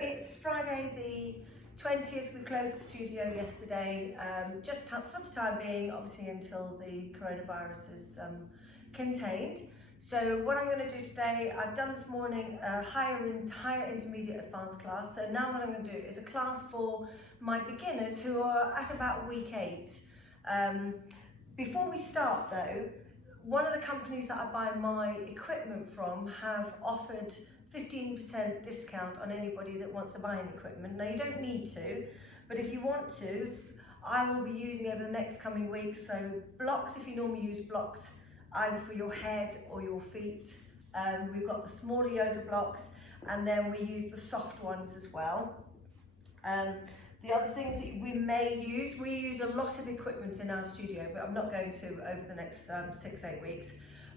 it's Friday the 20th. We closed the studio yesterday, just for the time being, obviously until the coronavirus is contained. So what I'm going to do today, I've done this morning a higher intermediate advanced class. So now what I'm going to do is a class for my beginners who are at about week 8. Before we start though, one of the companies that I buy my equipment from have offered 15% discount on anybody that wants to buy an equipment. Now you don't need to, but if you want to, I will be using over the next coming weeks. So blocks, if you normally use blocks either for your head or your feet. We've got the smaller yoga blocks, and then we use the soft ones as well. The other things that we may use, we use a lot of equipment in our studio, but I'm not going to over the next 6-8 weeks.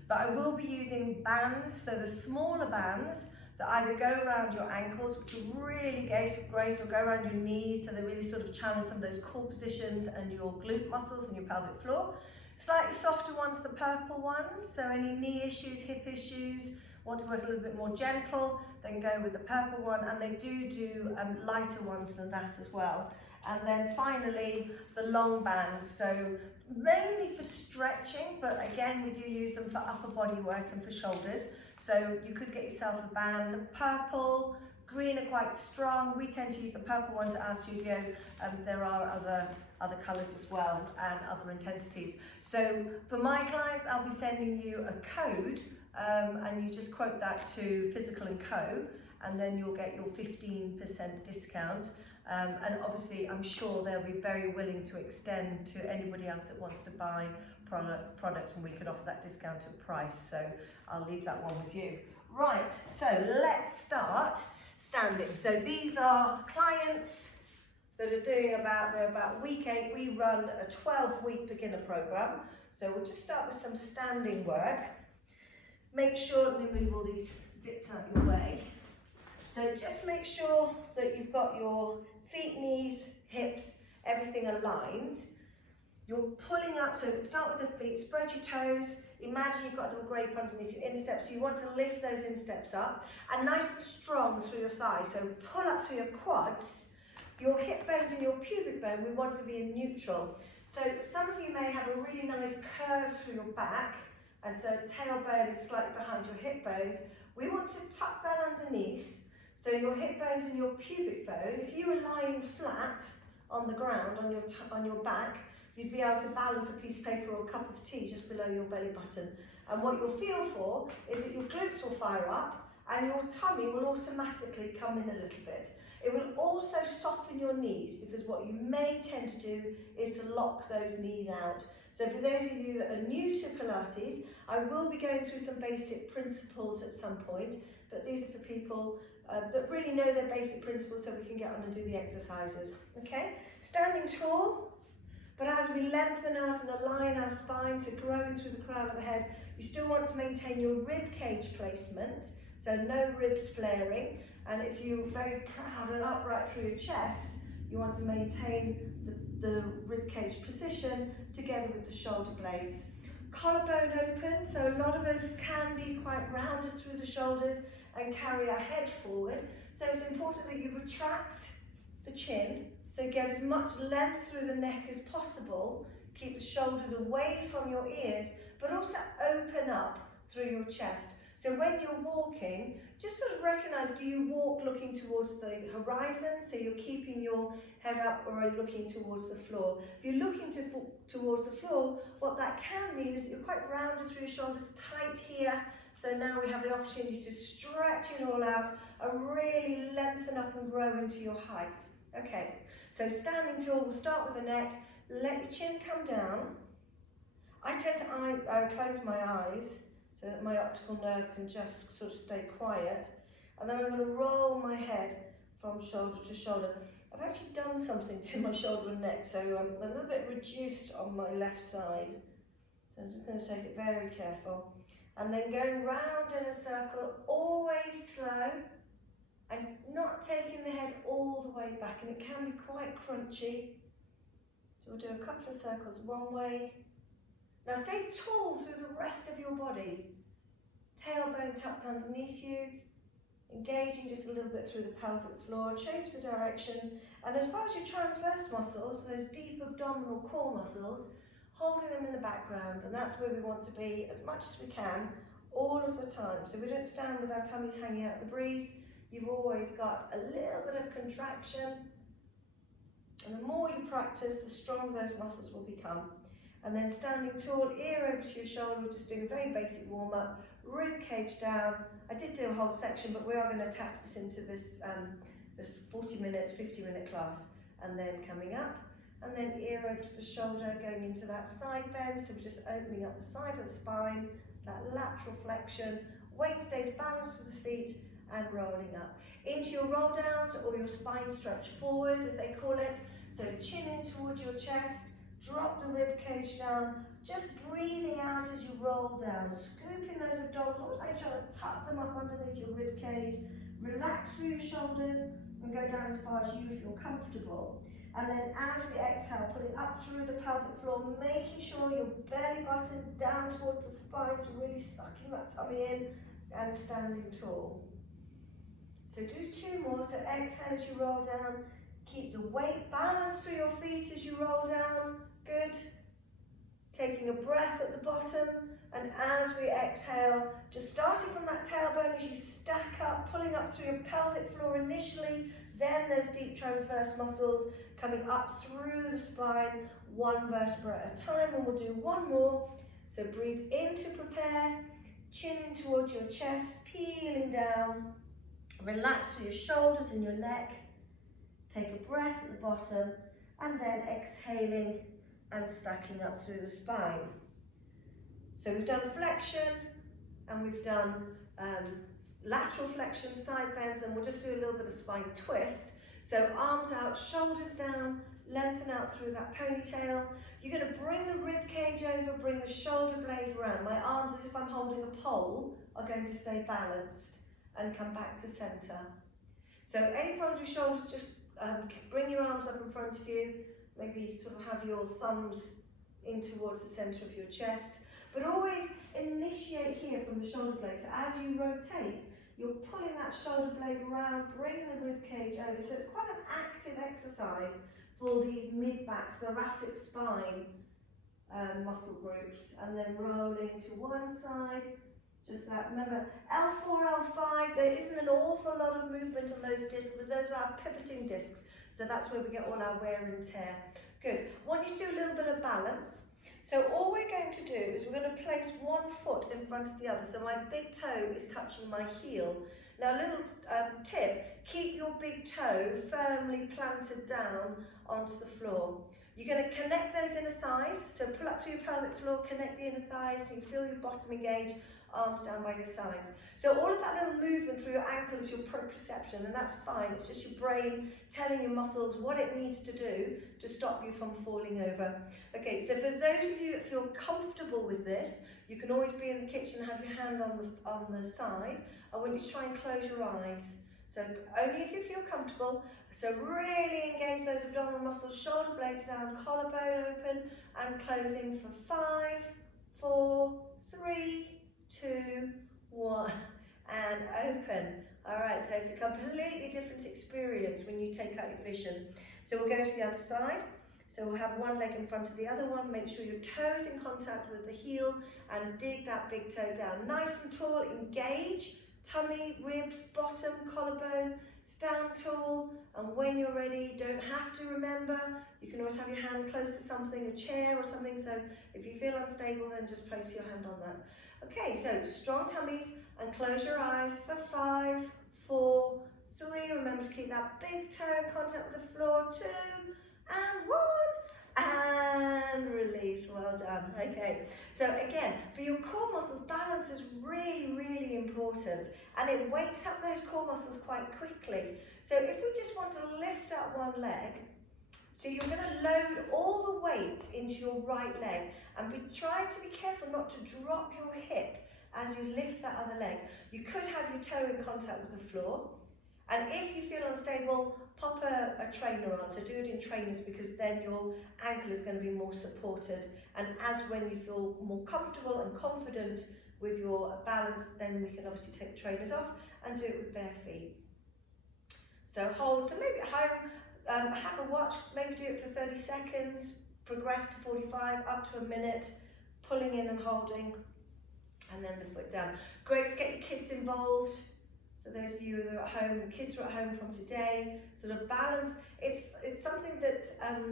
But I will be using bands, so the smaller bands that either go around your ankles, which are really great, or go around your knees, so they really sort of challenge some of those core positions and your glute muscles and your pelvic floor. Slightly softer ones, the purple ones, so any knee issues, hip issues, want to work a little bit more gentle, then go with the purple one, and they do lighter ones than that as well. And then finally, the long bands, so mainly for stretching, but again, we do use them for upper body work and for shoulders. So you could get yourself a band. Purple, green are quite strong. We tend to use the purple ones at our studio. There are other colours as well and other intensities. So for my clients, I'll be sending you a code and you just quote that to Physical & Co, and then you'll get your 15% discount. And obviously, I'm sure they'll be very willing to extend to anybody else that wants to buy product, and we could offer that discounted price. So I'll leave that one with you. Right, so let's start standing. So these are clients that are doing they're about week 8. We run a 12-week beginner program. So we'll just start with some standing work. Make sure that we move all these bits out of your way. So just make sure that you've got your feet, knees, hips, everything aligned. You're pulling up, so start with the feet, spread your toes. Imagine you've got a little grape underneath your insteps, so you want to lift those insteps up and nice and strong through your thighs. So pull up through your quads, your hip bones and your pubic bone, we want to be in neutral. So some of you may have a really nice curve through your back, and so tailbone is slightly behind your hip bones. We want to tuck that underneath. So your hip bones and your pubic bone, if you were lying flat on the ground, on your back, you'd be able to balance a piece of paper or a cup of tea just below your belly button. And what you'll feel for is that your glutes will fire up and your tummy will automatically come in a little bit. It will also soften your knees, because what you may tend to do is to lock those knees out. So for those of you that are new to Pilates, I will be going through some basic principles at some point, but these are for people that really know their basic principles, so we can get on and do the exercises. Okay, standing tall, but as we lengthen out and align our spine, so growing through the crown of the head, you still want to maintain your rib cage placement, so no ribs flaring. And if you're very proud and upright through your chest, you want to maintain the rib cage position together with the shoulder blades. Collarbone open, so a lot of us can be quite rounded through the shoulders and carry our head forward. So it's important that you retract the chin, so get as much length through the neck as possible. Keep the shoulders away from your ears, but also open up through your chest. So when you're walking, just sort of recognize, do you walk looking towards the horizon, so you're keeping your head up, or are you looking towards the floor? If you're looking towards the floor, what that can mean is that you're quite rounded through your shoulders, tight here. So now we have an opportunity to stretch it all out and really lengthen up and grow into your height. Okay, so standing tall, we'll start with the neck, let your chin come down. I tend to close my eyes so that my optical nerve can just sort of stay quiet. And then I'm going to roll my head from shoulder to shoulder. I've actually done something to my shoulder and neck, so I'm a little bit reduced on my left side. So I'm just going to take it very careful. And then going round in a circle, always slow, and not taking the head all the way back, and it can be quite crunchy. So we'll do a couple of circles one way. Now stay tall through the rest of your body. Tailbone tucked underneath you. engaging just a little bit through the pelvic floor, change the direction, and as far as your transverse muscles, those deep abdominal core muscles, holding them in the background, and that's where we want to be as much as we can all of the time. So we don't stand with our tummies hanging out in the breeze. You've always got a little bit of contraction, and the more you practice, the stronger those muscles will become. And then standing tall, ear over to your shoulder, just doing a very basic warm-up, rib cage down. I did do a whole section, but we are going to attach this into this, this 40 minutes, 50-minute class. And then coming up, and then ear over to the shoulder, going into that side bend. So we're just opening up the side of the spine, that lateral flexion. Weight stays balanced with the feet and rolling up. Into your roll downs or your spine stretch forward, as they call it. So chin in towards your chest. Drop the rib cage down, just breathing out as you roll down, scooping those abdominals, almost like you're trying to tuck them up underneath your rib cage. Relax through your shoulders and go down as far as you feel comfortable. And then as we exhale, pulling up through the pelvic floor, making sure your belly button's down towards the spine, so really sucking that tummy in and standing tall. So do 2 more, so exhale as you roll down. Keep the weight balanced through your feet as you roll down. Good. Taking a breath at the bottom, and as we exhale, just starting from that tailbone as you stack up, pulling up through your pelvic floor initially, then those deep transverse muscles coming up through the spine, 1 vertebra at a time, and we'll do 1 more. So breathe in to prepare, chin in towards your chest, peeling down, relax through your shoulders and your neck. Take a breath at the bottom, and then exhaling and stacking up through the spine. So we've done flexion, and we've done lateral flexion, side bends, and we'll just do a little bit of spine twist. So arms out, shoulders down, lengthen out through that ponytail. You're going to bring the rib cage over, bring the shoulder blade around. My arms, as if I'm holding a pole, are going to stay balanced and come back to center. So any problems with shoulders, just bring your arms up in front of you, maybe sort of have your thumbs in towards the center of your chest, but always initiate here from the shoulder blade. So as you rotate, you're pulling that shoulder blade around, bringing the rib cage over. So it's quite an active exercise for these mid-back, thoracic spine muscle groups, and then rolling to one side. Just that, remember, L4, L5, there isn't an awful lot of movement on those discs, because those are our pivoting discs, so that's where we get all our wear and tear. Good. Want you to do a little bit of balance. So all we're going to do is we're going to place 1 foot in front of the other, so my big toe is touching my heel. Now a little tip, keep your big toe firmly planted down onto the floor. You're going to connect those inner thighs, so pull up through your pelvic floor, connect the inner thighs so you feel your bottom engage, arms down by your sides. So all of that little movement through your ankle is your proprioception, and that's fine. It's just your brain telling your muscles what it needs to do to stop you from falling over. Okay, so for those of you that feel comfortable with this, you can always be in the kitchen and have your hand on the side. I want you to try and close your eyes. So only if you feel comfortable. So really engage those abdominal muscles, shoulder blades down, collarbone open, and closing for 5, 4, 3, 2, 1, and open. All right, so it's a completely different experience when you take out your vision. So we'll go to the other side. So we'll have one leg in front of the other one. Make sure your toes in contact with the heel and dig that big toe down. Nice and tall, engage, tummy, ribs, bottom, collarbone, stand tall, and when you're ready, don't have to remember. You can always have your hand close to something, a chair or something, so if you feel unstable, then just place your hand on that. Okay, so strong tummies, and close your eyes for 5, 4, 3. Remember to keep that big toe in contact with the floor. 2, and 1, and release. Well done. Okay, so again, for your core muscles, balance is really, really important, and it wakes up those core muscles quite quickly. So if we just want to lift up one leg, so you're going to load all the weight into your right leg, and try to be careful not to drop your hip as you lift that other leg. You could have your toe in contact with the floor, and if you feel unstable, pop a trainer on. So do it in trainers, because then your ankle is going to be more supported, and as when you feel more comfortable and confident with your balance, then we can obviously take trainers off and do it with bare feet. So hold, so maybe at home, have a watch, maybe do it for 30 seconds, progress to 45, up to a minute, pulling in and holding, and then the foot down. Great to get your kids involved. So those of you that are at home, kids are at home from today, sort of balance. It's something that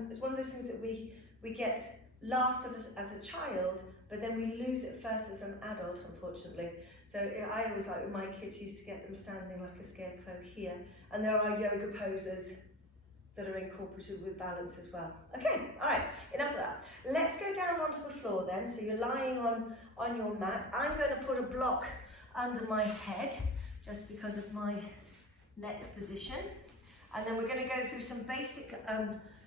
is one of those things that we get last of us as a child, but then we lose it first as an adult, unfortunately. So I always like with my kids, used to get them standing like a scarecrow here, and there are yoga poses that are incorporated with balance as well. Okay, all right, enough of that. Let's go down onto the floor then. So you're lying on your mat. I'm going to put a block under my head, just because of my neck position. And then we're going to go through some basic,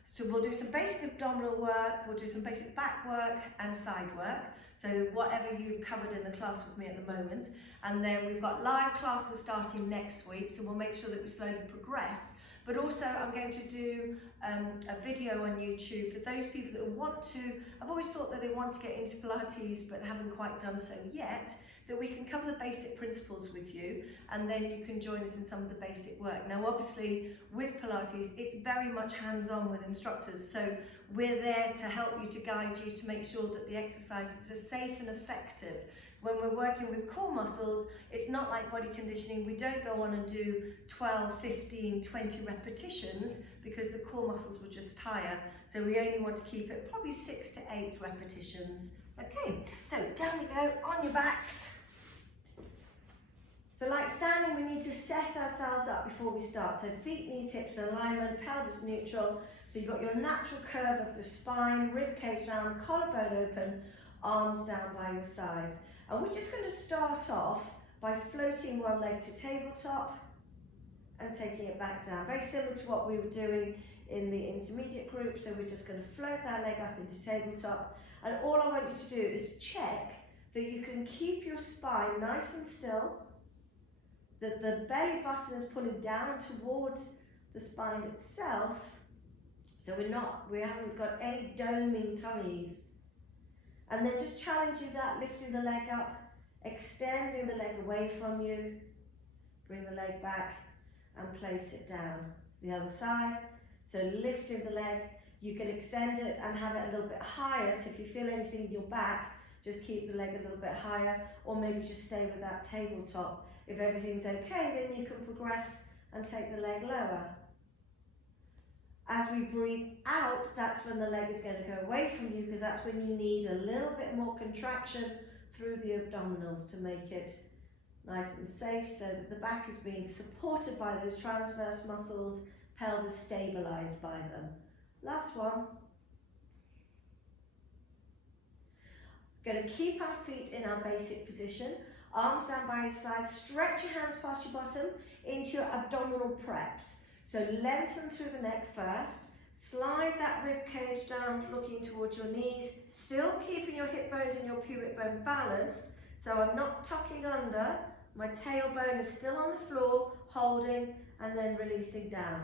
so we'll do some basic abdominal work, we'll do some basic back work and side work. So whatever you've covered in the class with me at the moment. And then we've got live classes starting next week, so we'll make sure that we slowly progress. But also I'm going to do a video on YouTube for those people that want to, I've always thought that they want to get into Pilates but haven't quite done so yet, that we can cover the basic principles with you, and then you can join us in some of the basic work. Now obviously with Pilates it's very much hands-on with instructors, so we're there to help you, to guide you, to make sure that the exercises are safe and effective. When we're working with core muscles, it's not like body conditioning. We don't go on and do 12, 15, 20 repetitions because the core muscles will just tire. So we only want to keep it probably 6 to 8 repetitions. Okay, so down we go, on your backs. So like standing, we need to set ourselves up before we start. So feet, knees, hips, alignment, pelvis neutral. So you've got your natural curve of your spine, rib cage down, collarbone open, arms down by your sides. And we're just going to start off by floating one leg to tabletop and taking it back down. Very similar to what we were doing in the intermediate group. So we're just going to float that leg up into tabletop. And all I want you to do is check that you can keep your spine nice and still, that the belly button is pulling down towards the spine itself. So we haven't got any doming tummies. And then just challenging that, lifting the leg up, extending the leg away from you, bring the leg back and place it down. The other side, so lifting the leg, you can extend it and have it a little bit higher, so if you feel anything in your back, just keep the leg a little bit higher, or maybe just stay with that tabletop. If everything's okay, then you can progress and take the leg lower. As we breathe out, that's when the leg is going to go away from you, because that's when you need a little bit more contraction through the abdominals to make it nice and safe, so that the back is being supported by those transverse muscles, pelvis stabilized by them. Last one. Going to keep our feet in our basic position, arms down by your side, stretch your hands past your bottom into your abdominal preps. So lengthen through the neck first, slide that rib cage down looking towards your knees, still keeping your hip bones and your pubic bone balanced, so I'm not tucking under, my tailbone is still on the floor, holding and then releasing down.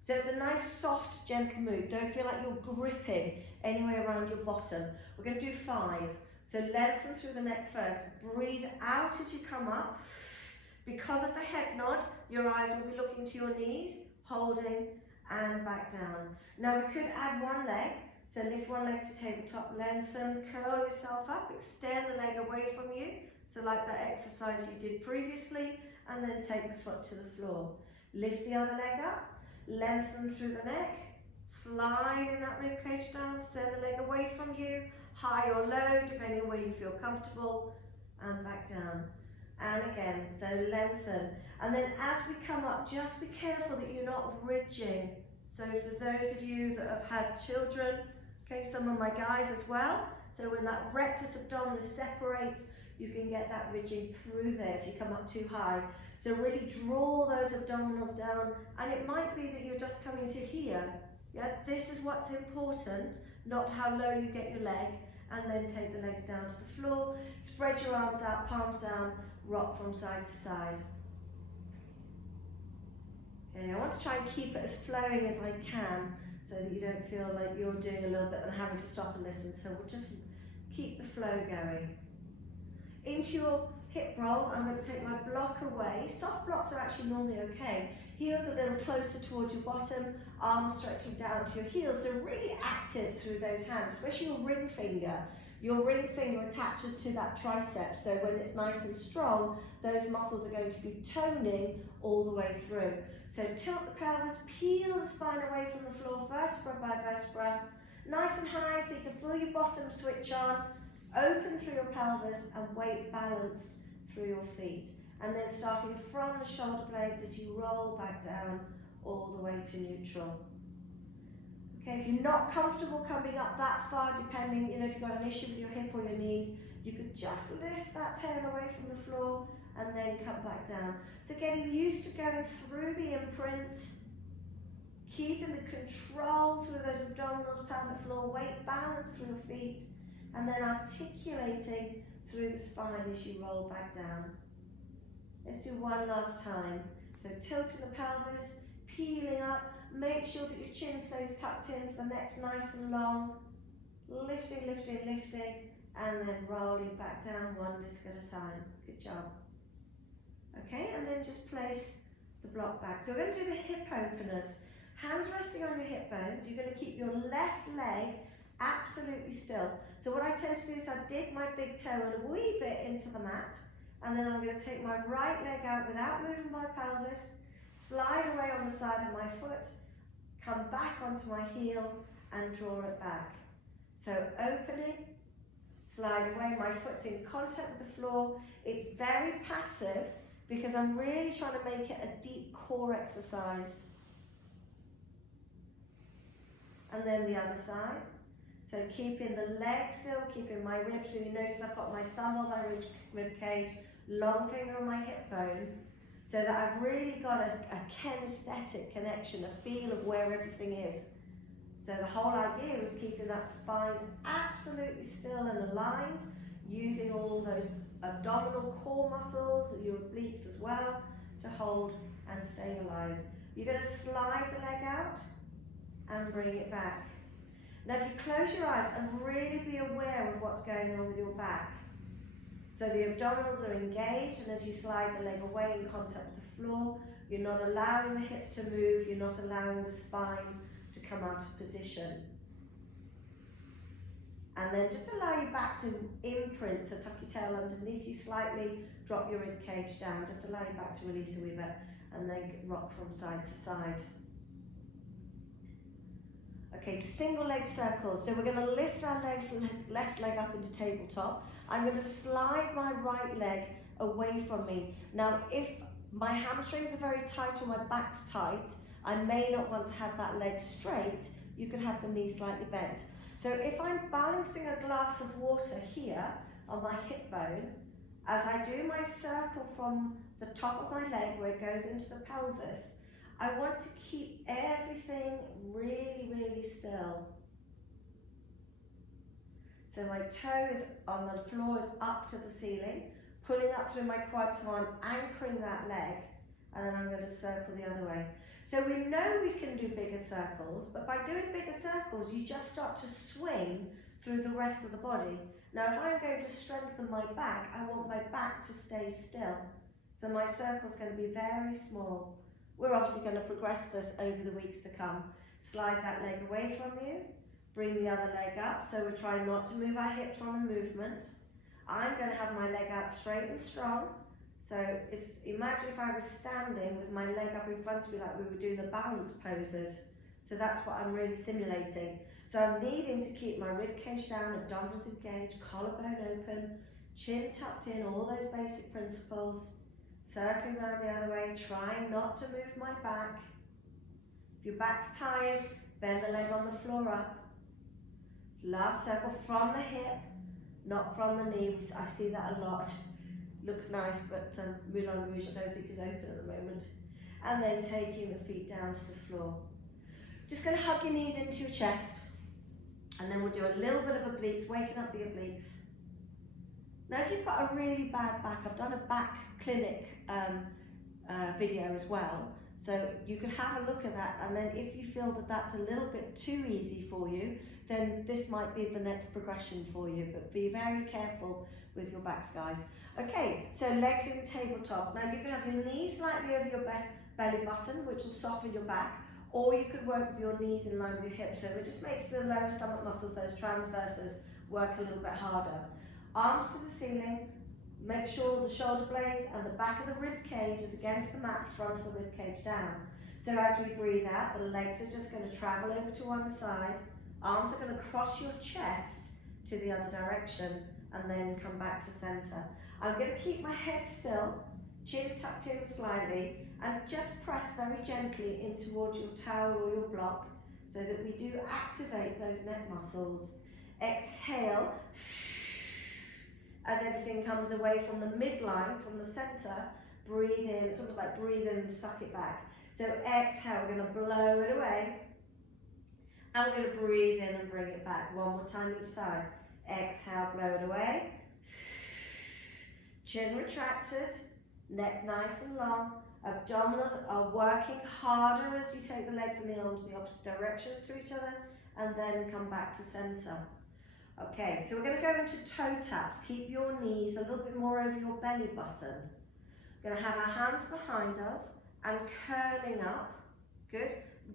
So it's a nice soft gentle move, don't feel like you're gripping anywhere around your bottom. We're going to do 5, so lengthen through the neck first, breathe out as you come up. Because of the head nod, your eyes will be looking to your knees, holding and back down. Now we could add one leg, so lift one leg to tabletop, lengthen, curl yourself up, extend the leg away from you, so like that exercise you did previously, and then take the foot to the floor. Lift the other leg up, lengthen through the neck, slide in that rib cage down, send the leg away from you, high or low, depending on where you feel comfortable, and back down. And again, so lengthen. And then as we come up, just be careful that you're not ridging. So for those of you that have had children, okay, some of my guys as well, so when that rectus abdominis separates, you can get that ridging through there if you come up too high. So really draw those abdominals down, and it might be that you're just coming to here. Yeah, this is what's important, not how low you get your leg, and then take the legs down to the floor, spread your arms out, palms down, rock from side to side. Okay, I want to try and keep it as flowing as I can so that you don't feel like you're doing a little bit and having to stop and listen. So we'll just keep the flow going. Into your hip rolls, I'm going to take my block away. Soft blocks are actually normally okay. Heels a little closer towards your bottom, arms stretching down to your heels. So really active through those hands, especially your ring finger. Your ring finger attaches to that tricep, so when it's nice and strong, those muscles are going to be toning all the way through. So tilt the pelvis, peel the spine away from the floor, vertebra by vertebra, nice and high so you can feel your bottom switch on, open through your pelvis and weight balanced through your feet. And then starting from the shoulder blades as you roll back down all the way to neutral. Okay, if you're not comfortable coming up that far, depending, if you've got an issue with your hip or your knees, you could just lift that tail away from the floor and then come back down. So getting used to going through the imprint, keeping the control through those abdominals, pelvic floor, weight balance through your feet, and then articulating through the spine as you roll back down. Let's do one last time. So tilting the pelvis, peeling up, make sure that your chin stays tucked in so the neck's nice and long, lifting, lifting, lifting, and then rolling back down one disc at a time. Good job. Okay, and then just place the block back. So we're going to do the hip openers. Hands resting on your hip bones. You're going to keep your left leg absolutely still. So what I tend to do is I dig my big toe a wee bit into the mat, and then I'm going to take my right leg out without moving my pelvis, slide away on the side of my foot, come back onto my heel and draw it back. So opening, slide away, my foot's in contact with the floor. It's very passive because I'm really trying to make it a deep core exercise. And then the other side. So keeping the leg still, keeping my ribs. So you notice I've got my thumb on my rib cage, long finger on my hip bone, so that I've really got a kinesthetic connection, a feel of where everything is. So the whole idea was keeping that spine absolutely still and aligned, using all those abdominal core muscles, your obliques as well, to hold and stabilize. You're going to slide the leg out and bring it back. Now if you close your eyes and really be aware of what's going on with your back. So the abdominals are engaged, and as you slide the leg away in contact with the floor, you're not allowing the hip to move, you're not allowing the spine to come out of position. And then just allow your back to imprint, so tuck your tail underneath you slightly, drop your rib cage down, just allow your back to release a wee bit, and then rock from side to side. Okay, single leg circles. So we're going to lift our left leg up into tabletop. I'm going to slide my right leg away from me. Now, if my hamstrings are very tight or my back's tight, I may not want to have that leg straight. You can have the knee slightly bent. So if I'm balancing a glass of water here on my hip bone, as I do my circle from the top of my leg where it goes into the pelvis, I want to keep everything really, really still. So my toe is on the floor, is up to the ceiling, pulling up through my quad, so I'm anchoring that leg, and then I'm going to circle the other way. So we know we can do bigger circles, but by doing bigger circles, you just start to swing through the rest of the body. Now, if I'm going to strengthen my back, I want my back to stay still. So my circle's going to be very small. We're obviously going to progress this over the weeks to come. Slide that leg away from you, bring the other leg up, so we're trying not to move our hips on the movement. I'm going to have my leg out straight and strong. So imagine if I was standing with my leg up in front of me like we were doing the balance poses. So that's what I'm really simulating. So I'm needing to keep my rib cage down, abdominals engaged, collarbone open, chin tucked in, all those basic principles. Circling around the other way, trying not to move my back. If your back's tired, bend the leg on the floor up. Last circle from the hip, not from the knee. I see that a lot. Looks nice, but Moulin Rouge I don't think is open at the moment. And then taking the feet down to the floor. Just going to hug your knees into your chest. And then we'll do a little bit of obliques, waking up the obliques. Now if you've got a really bad back, I've done a back clinic video as well, so you could have a look at that, and then if you feel that that's a little bit too easy for you, then this might be the next progression for you, but be very careful with your backs, guys. Okay, so legs in the tabletop. Now you can have your knees slightly over your belly button, which will soften your back, or you could work with your knees in line with your hips, so it just makes the lower stomach muscles, those transverses, work a little bit harder. Arms to the ceiling. Make sure the shoulder blades and the back of the rib cage is against the mat, front of the rib cage down. So as we breathe out, the legs are just going to travel over to one side. Arms are going to cross your chest to the other direction and then come back to center. I'm going to keep my head still, chin tucked in slightly, and just press very gently in towards your towel or your block so that we do activate those neck muscles. Exhale. As everything comes away from the midline, from the center, breathe in. It's almost like breathe in and suck it back. So exhale, we're going to blow it away. And we're going to breathe in and bring it back. One more time each side. Exhale, blow it away. Chin retracted, neck nice and long. Abdominals are working harder as you take the legs and the arms in the opposite directions to each other, and then come back to center. Okay, so we're going to go into toe taps. Keep your knees a little bit more over your belly button. We're going to have our hands behind us and curling up. Good.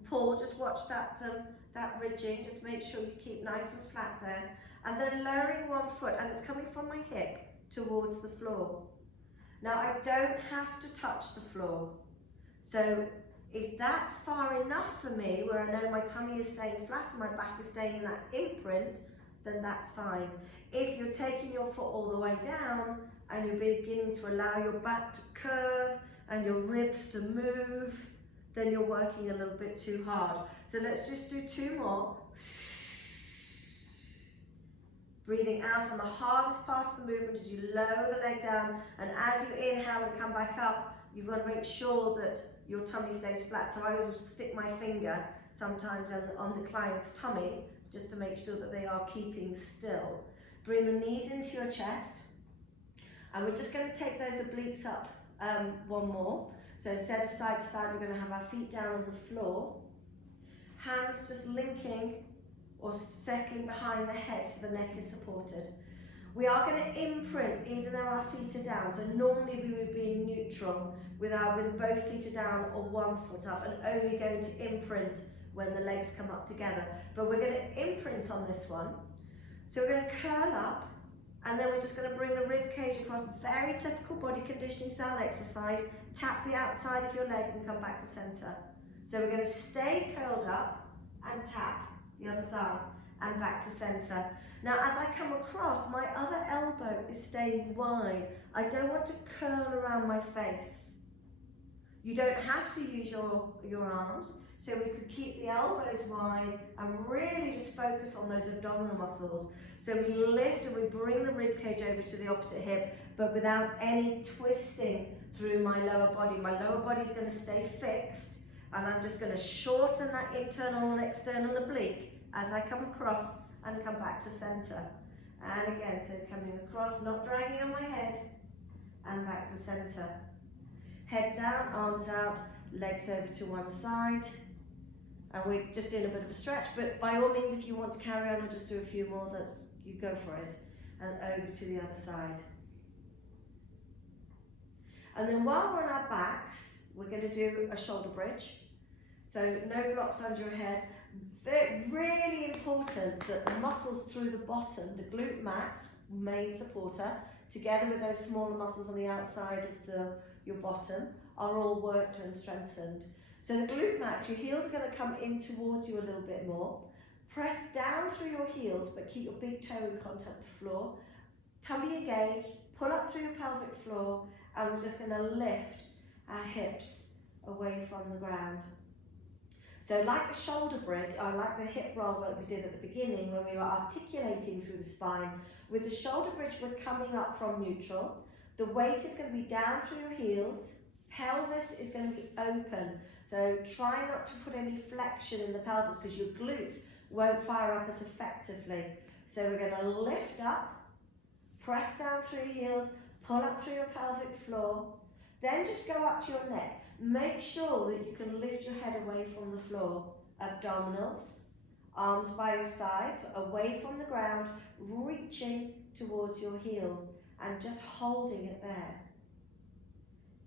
Paul, just watch that ridging. Just make sure you keep nice and flat there. And then lowering one foot, and it's coming from my hip towards the floor. Now I don't have to touch the floor. So if that's far enough for me, where I know my tummy is staying flat and my back is staying in that imprint, then that's fine. If you're taking your foot all the way down and you're beginning to allow your back to curve and your ribs to move, then you're working a little bit too hard. So let's just do two more. Breathing out on the hardest part of the movement as you lower the leg down, and as you inhale and come back up, you've got to make sure that your tummy stays flat. So I always stick my finger sometimes on the client's tummy just to make sure that they are keeping still. Bring the knees into your chest, and we're just going to take those obliques up one more. So instead of side to side, we're going to have our feet down on the floor, hands just linking or settling behind the head so the neck is supported. We are going to imprint even though our feet are down. So normally we would be in neutral with both feet are down or one foot up, and only going to imprint when the legs come up together. But we're going to imprint on this one. So we're going to curl up, and then we're just going to bring the rib cage across. Very typical body conditioning style exercise. Tap the outside of your leg and come back to center. So we're going to stay curled up and tap the other side and back to center. Now as I come across, my other elbow is staying wide. I don't want to curl around my face. You don't have to use your arms, so we could keep the elbows wide and really just focus on those abdominal muscles. So we lift and we bring the rib cage over to the opposite hip, but without any twisting through my lower body. My lower body is going to stay fixed, and I'm just going to shorten that internal and external oblique as I come across and come back to center. And again, so coming across, not dragging on my head, and back to center. Head down, arms out, legs over to one side. And we're just doing a bit of a stretch, but by all means, if you want to carry on or just do a few more, you go for it. And over to the other side. And then while we're on our backs, we're going to do a shoulder bridge. So no blocks under your head. Really important that the muscles through the bottom, the glute max, main supporter, together with those smaller muscles on the outside of your bottom, are all worked and strengthened. So the glute max, your heels are going to come in towards you a little bit more. Press down through your heels, but keep your big toe in contact with the floor. Tummy engaged, pull up through your pelvic floor, and we're just going to lift our hips away from the ground. So like the shoulder bridge, or like the hip roll that we did at the beginning when we were articulating through the spine, with the shoulder bridge we're coming up from neutral. The weight is going to be down through your heels, pelvis is going to be open. So try not to put any flexion in the pelvis because your glutes won't fire up as effectively. So we're going to lift up, press down through your heels, pull up through your pelvic floor, then just go up to your neck. Make sure that you can lift your head away from the floor. Abdominals, arms by your sides, away from the ground, reaching towards your heels. and just holding it there.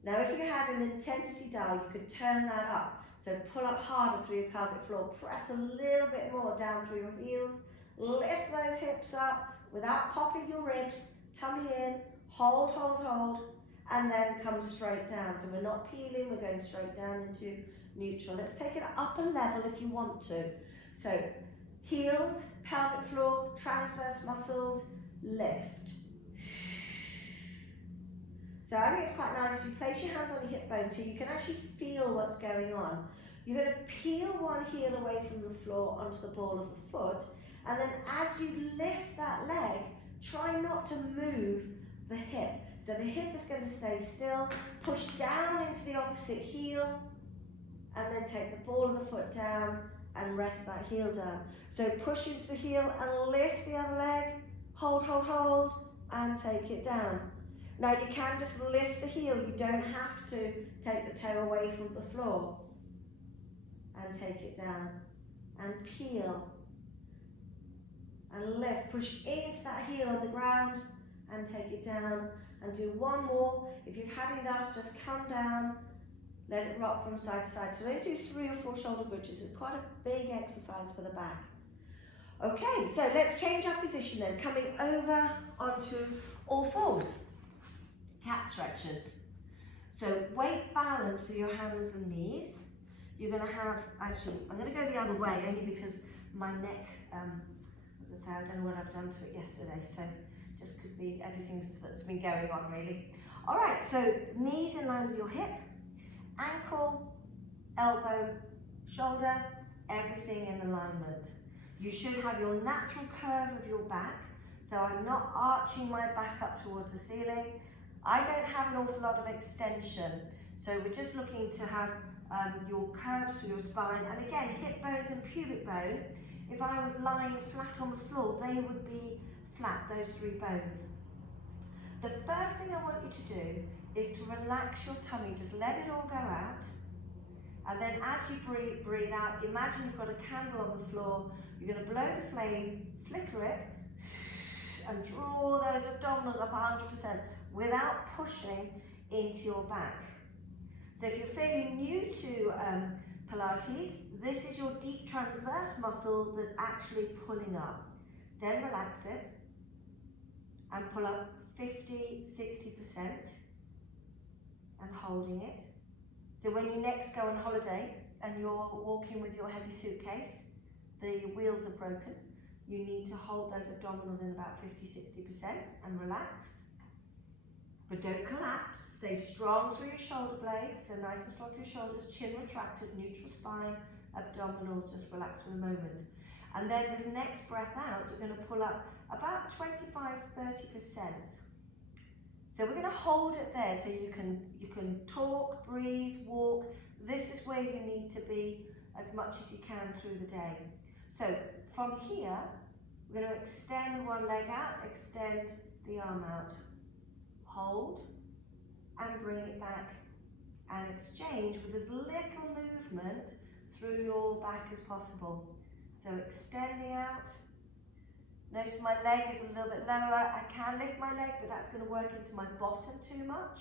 Now if you had an intensity dial, you could turn that up. So pull up harder through your pelvic floor, press a little bit more down through your heels, lift those hips up without popping your ribs, tummy in, hold, hold, hold, and then come straight down. So we're not peeling, we're going straight down into neutral. Let's take it up a level if you want to. So heels, pelvic floor, transverse muscles, lift. So I think it's quite nice if you place your hands on your hip bone so you can actually feel what's going on. You're going to peel one heel away from the floor onto the ball of the foot, and then as you lift that leg, try not to move the hip. So the hip is going to stay still, push down into the opposite heel, and then take the ball of the foot down and rest that heel down. So push into the heel and lift the other leg, hold, hold, hold, and take it down. Now you can just lift the heel, you don't have to take the toe away from the floor. And take it down, and peel, and lift, push into that heel on the ground, and take it down, and do one more. If you've had enough, just come down, let it rock from side to side. So don't do 3 or 4 shoulder bridges, it's quite a big exercise for the back. Okay, so let's change our position then, coming over onto all fours. Cat stretches. So weight balance for your hands and knees. You're going to have, actually, I'm going to go the other way only because my neck, as I say, I don't know what I've done to it yesterday, so just could be everything that's been going on really. All right, so knees in line with your hip, ankle, elbow, shoulder, everything in alignment. You should have your natural curve of your back, so I'm not arching my back up towards the ceiling. I don't have an awful lot of extension, so we're just looking to have your curves through your spine, and again, hip bones and pubic bone, if I was lying flat on the floor, they would be flat, those 3 bones. The first thing I want you to do is to relax your tummy, just let it all go out, and then as you breathe out, imagine you've got a candle on the floor, you're going to blow the flame, flicker it, and draw those abdominals up 100% without pushing into your back. So if you're fairly new to Pilates, this is your deep transverse muscle that's actually pulling up. Then relax it and pull up 50, 60% and holding it. So when you next go on holiday and you're walking with your heavy suitcase, the wheels are broken, you need to hold those abdominals in about 50, 60% and relax. But don't collapse, stay strong through your shoulder blades, so nice and strong through your shoulders, chin retracted, neutral spine, abdominals, just relax for the moment. And then this next breath out, you're going to pull up about 25, 30%. So we're going to hold it there so you can talk, breathe, walk. This is where you need to be as much as you can through the day. So from here, we're going to extend one leg out, extend the arm out. Hold and bring it back and exchange with as little movement through your back as possible. So extending out. Notice my leg is a little bit lower. I can lift my leg, but that's going to work into my bottom too much.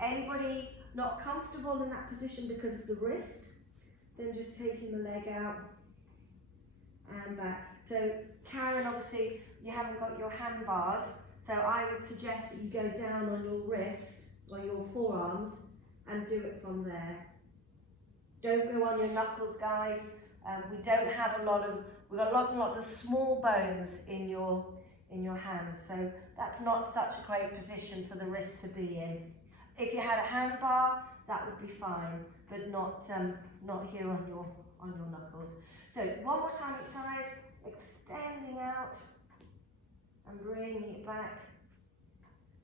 Anybody not comfortable in that position because of the wrist, then just taking the leg out and back. So Karen, obviously you haven't got your handbars, so I would suggest that you go down on your wrist or your forearms and do it from there. Don't go on your knuckles, guys. We don't have we've got lots and lots of small bones in your hands, so that's not such a great position for the wrist to be in. If you had a hand bar, that would be fine, but not here on your knuckles. So one more time each side, extending out and bringing it back.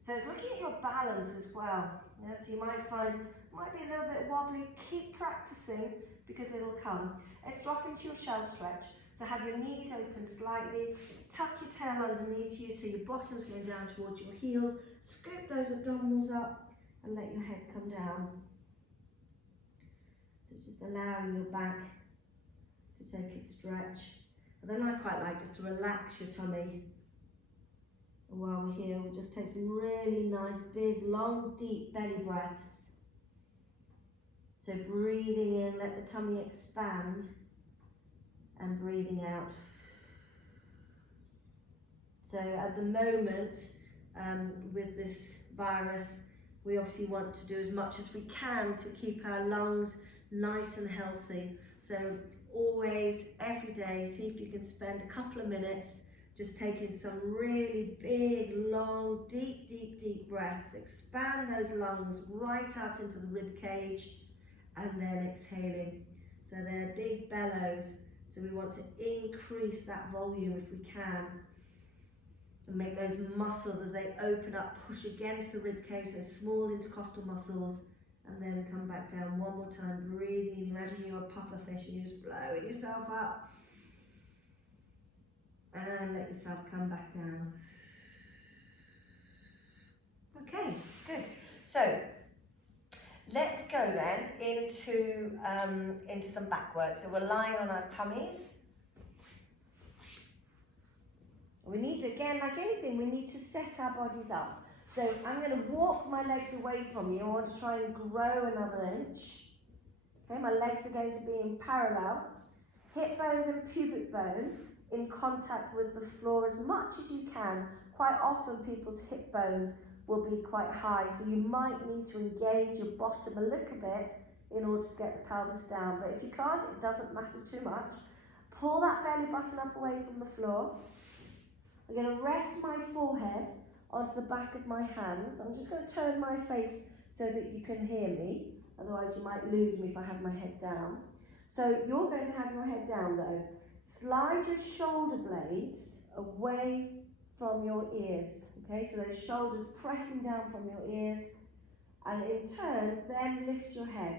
So it's looking at your balance as well. So you might find it might be a little bit wobbly. Keep practicing because it'll come. Let's drop into your shell stretch. So have your knees open slightly, tuck your tail underneath you so your bottom's going down towards your heels. Scoop those abdominals up and let your head come down. So just allowing your back to take a stretch. And then I quite like just to relax your tummy And while we're here, we'll just take some really nice, big, long, deep belly breaths. So breathing in, let the tummy expand, and breathing out. So at the moment, with this virus, we obviously want to do as much as we can to keep our lungs nice and healthy. So always, every day, see if you can spend a couple of minutes just taking some really big, long, deep, deep, deep breaths. Expand those lungs right out into the rib cage, and then exhaling. So they're big bellows. So we want to increase that volume if we can. And make those muscles, as they open up, push against the rib cage, those small intercostal muscles, and then come back down one more time, breathing. Imagine you're a puffer fish and you're just blowing yourself up. And let yourself come back down. Okay, good. So let's go then into some back work. So we're lying on our tummies. We need to, again, like anything, we need to set our bodies up. So I'm going to walk my legs away from you. I want to try and grow another inch. Okay, my legs are going to be in parallel. Hip bones and pubic bone in contact with the floor as much as you can. Quite often people's hip bones will be quite high, so you might need to engage your bottom a little bit in order to get the pelvis down. But if you can't, it doesn't matter too much. Pull that belly button up away from the floor. I'm going to rest my forehead onto the back of my hands. I'm just going to turn my face so that you can hear me. Otherwise you might lose me if I have my head down. So you're going to have your head down though. Slide your shoulder blades away from your ears. Okay, so those shoulders pressing down from your ears. And in turn, then lift your head.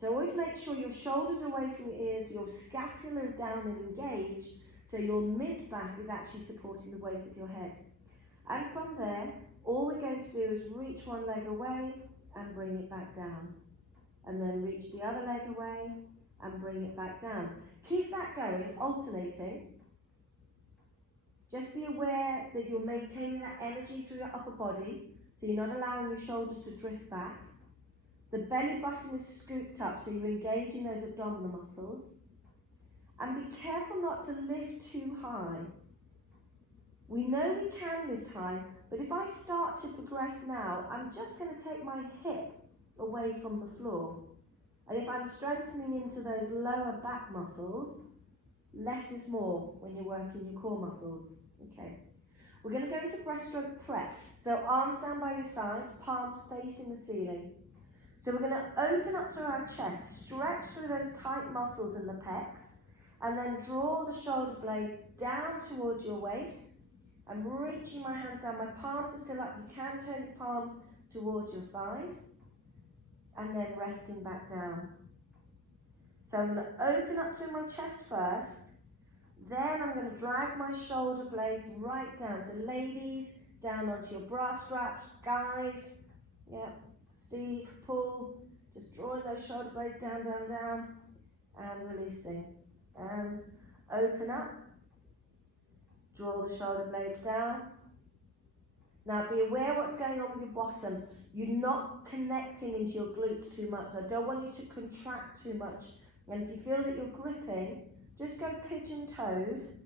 So always make sure your shoulders are away from your ears, your scapula is down and engaged, so your mid-back is actually supporting the weight of your head. And from there, all we're going to do is reach one leg away and bring it back down. And then reach the other leg away and bring it back down. Keep that going, alternating. Just be aware that you're maintaining that energy through your upper body, so you're not allowing your shoulders to drift back. The belly button is scooped up, so you're engaging those abdominal muscles. And be careful not to lift too high. We know we can lift high, but if I start to progress now, I'm just going to take my hip away from the floor. And if I'm strengthening into those lower back muscles, less is more when you're working your core muscles. Okay. We're going to go into breaststroke prep. So arms down by your sides, palms facing the ceiling. So we're going to open up through our chest, stretch through those tight muscles in the pecs, and then draw the shoulder blades down towards your waist. I'm reaching my hands down, my palms are still up. You can turn your palms towards your thighs, and then resting back down. So I'm going to open up through my chest first, then I'm going to drag my shoulder blades right down. So ladies, down onto your bra straps, guys, yeah, Steve, pull, just drawing those shoulder blades down, down, down, and releasing. And open up, draw the shoulder blades down. Now be aware what's going on with your bottom. You're not connecting into your glutes too much. I don't want you to contract too much. And if you feel that you're gripping, just go pigeon toes,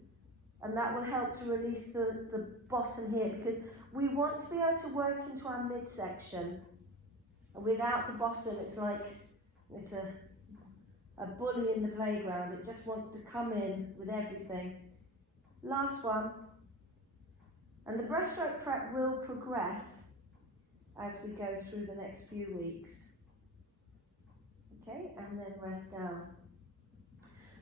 and that will help to release the bottom here, because we want to be able to work into our midsection. And without the bottom, it's like it's a bully in the playground. It just wants to come in with everything. Last one. And the breaststroke prep will progress as we go through the next few weeks. Okay, and then rest down.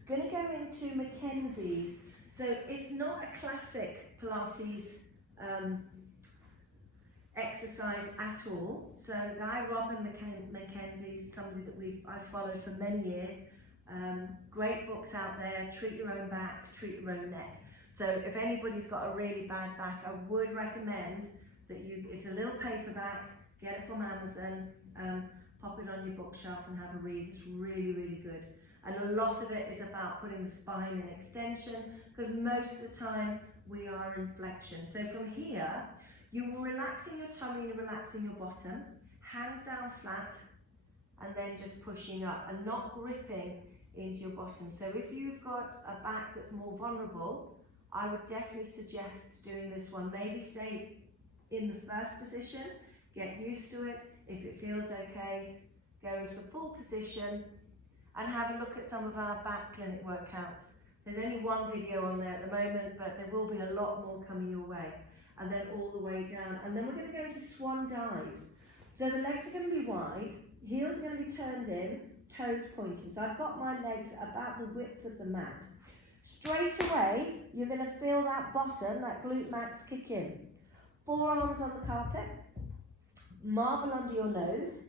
Going to go into Mackenzie's. So it's not a classic Pilates exercise at all. So Guy Robin Mackenzie's somebody that I've followed for many years. Great books out there, Treat Your Own Back, Treat Your Own Neck. So if anybody's got a really bad back, I would recommend that it's a little paperback, get it from Amazon, pop it on your bookshelf and have a read. It's really, really good. And a lot of it is about putting the spine in extension, because most of the time we are in flexion. So from here, you will relaxing your tummy and relaxing your bottom, hands down flat, and then just pushing up and not gripping into your bottom. So if you've got a back that's more vulnerable, I would definitely suggest doing this one. Maybe stay in the first position, get used to it. If it feels okay, go into the full position and have a look at some of our back clinic workouts. There's only one video on there at the moment, but there will be a lot more coming your way. And then all the way down. And then we're going to go into swan dives. So the legs are going to be wide, heels are going to be turned in, toes pointing. So I've got my legs about the width of the mat. Straight away, you're going to feel that bottom, that glute max kick in. Forearms on the carpet, marble under your nose,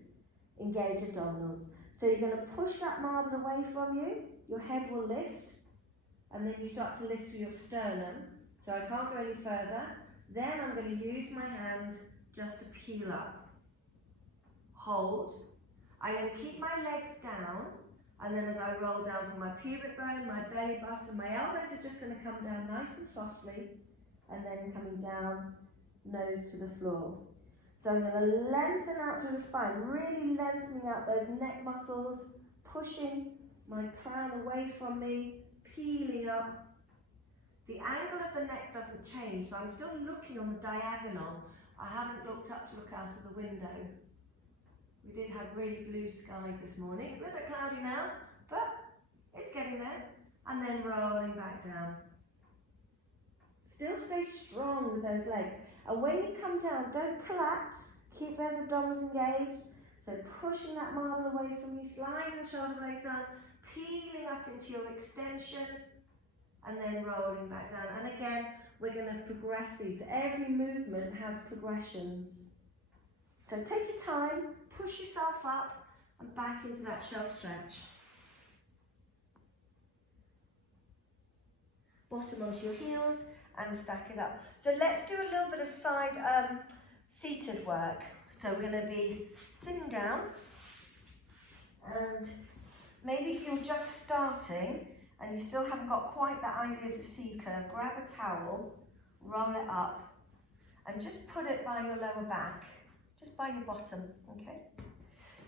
engage abdominals. So you're going to push that marble away from you, your head will lift, and then you start to lift through your sternum. So I can't go any further. Then I'm going to use my hands just to peel up. Hold. I'm going to keep my legs down, and then as I roll down from my pubic bone, my belly button, my elbows are just going to come down nice and softly, and then coming down, nose to the floor. So I'm going to lengthen out through the spine, really lengthening out those neck muscles, pushing my crown away from me, peeling up. The angle of the neck doesn't change, so I'm still looking on the diagonal. I haven't looked up to look out of the window. We did have really blue skies this morning. It's a little bit cloudy now, but it's getting there. And then rolling back down. Still stay strong with those legs. And when you come down, don't collapse. Keep those abdominals engaged. So pushing that marble away from you, sliding the shoulder blades down, peeling up into your extension, and then rolling back down. And again, we're going to progress these. Every movement has progressions. So take your time, push yourself up and back into that shelf stretch. Bottom onto your heels and stack it up. So let's do a little bit of side seated work. So we're going to be sitting down, and maybe if you're just starting and you still haven't got quite that idea of the C curve, grab a towel, roll it up and just put it by your lower back. Just by your bottom, okay?